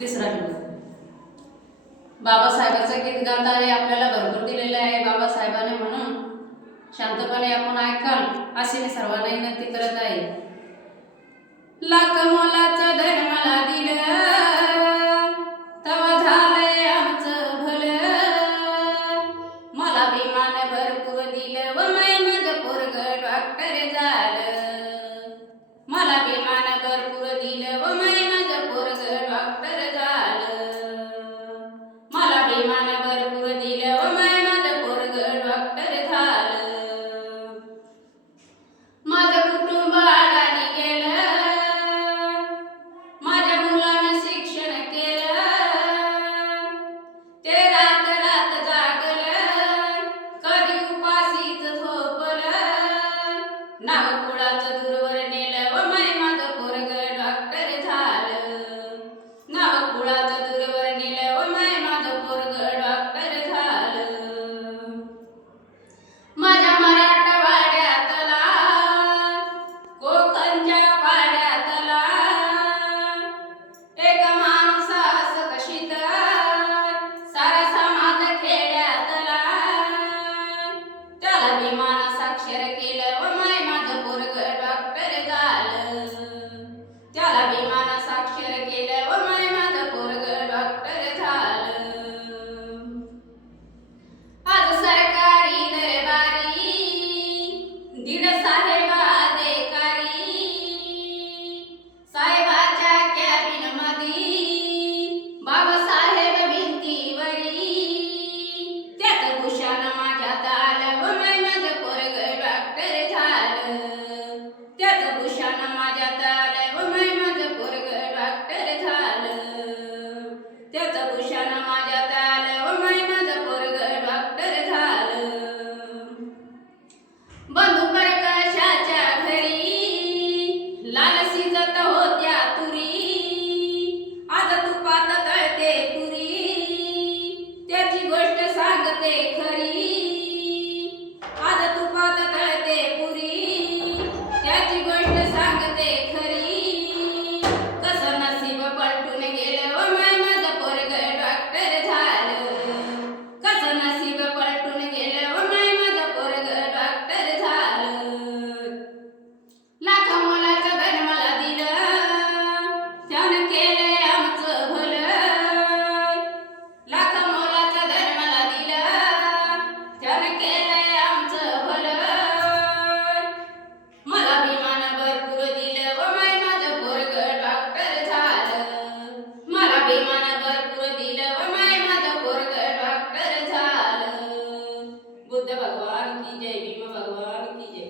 तिसरा दिवस बाबासाहेबांचं गीत गात आहे. आपल्याला भरपूर दिलेलं आहे बाबासाहेबांनी, म्हणून शांतपणे आपण ऐकाल अशी मी सर्वांना विनंती करत आहे. लाख मोलाचं धन मला दिलं, तवा झालंय आमचं भलं. मला विमान भरपूर दिलं व माझं पोरगं डॉक्टर झालं. मला विमान भरपूर दिलं व माझं पोरगं डॉक्टर झालं. मला विमान भरपूर दिलं व माझं पोरगं डॉक्टर झालं. माझं कुटुंब अडाणी गेलं, माझ्या मुलानं शिक्षण केलं. ते रात रात जागलं, कधी उपाशीच झोपलं. नाव कुळाचं दूरवर नेलं व माझं पोरगं डॉक्टर झालं. नाव कुळाचं दूरवर नेलं व माझं पोरगं डॉक्टर झालं. माझ्या मराठवाड्यातला, कोकणच्या पाड्यातला एक माणूस सकशीत, सारा समाज खेड्यातला. त्याला विमान साक्षर केलं व माझं पोरगं डॉक्टर झालं. त्याला विमान साक्षर केलं व माझं पोरगं डॉक्टर झालं. आज सरकारी दरबारी दीड साहेबा अधिकारी, साहेबाच्या कॅबिन मध्ये बाबासाहेब भिंतीवरी. त्याचं भूषण माझ्यात आलं व माझं पोरगं डॉक्टर झालं. त्याचं भूषण माझ्यात आलं व माझं पोरगं डॉक्टर झालं. त्याचं भूषण माझ्यात आलं व माझं पोरगं डॉक्टर झालं. बंधू प्रकाशाच्या घरी लाल शिजत होत्या तुरी, आज तुपात तळते पुरी. त्याची गोष्ट सांगते खरी, आज तुपात तळते पुरी. त्याची गोष्ट सांगते खरी. कसं नशीब पलटून गेलं व माझं पोरगं डॉक्टर झालं. कसं नशीब पलटून गेलं व माझं पोरगं डॉक्टर झालं. लाख मोलाचं धन मला दिलं, त्यानं केलंय आमचं भलं. लाख मोलाचं धन मला दिलं, त्यानं केलंय आमचं भलं. मला विमान भरपूर दिलं व माझं पोरगं डॉक्टर झालं. मला विमान भरपूर दिलं व माझं पोरगं डॉक्टर झालं. बुद्ध भगवान की जय, भीम भगवान की जय.